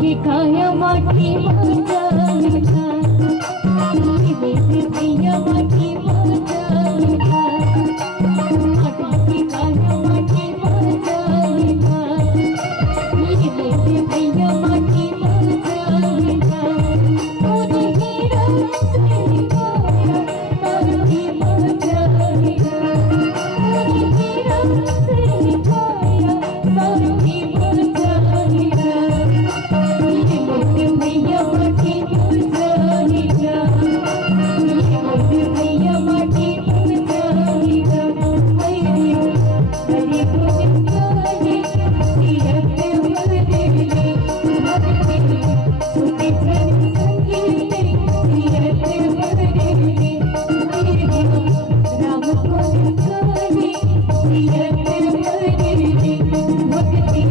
की काय माटी माझा विठा प्रिय माटी माझा विठा की काय माटी माझा विठा प्रिय माटी माझा विठा कोणी हिरा सैनिकाया तारुणी माझा विठा कोणी हिरा सैनिकाया तारुणी माझा विठा भैया माटी तुझा हिरा भैया माटी तुझा हिरा हरी हरी गोविंदाने तीरथ वरदेले भक्ती सुते संगीते तीरथ वरदेले हरी राम गोविंदाने तीरथ वरदेले भक्ती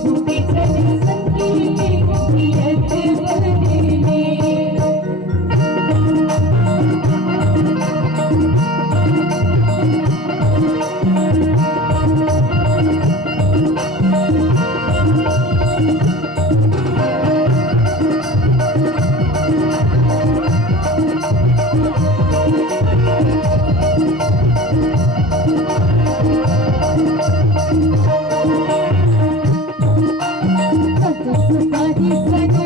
सुते संगीते तीरथ वरदेले सुपारी सजो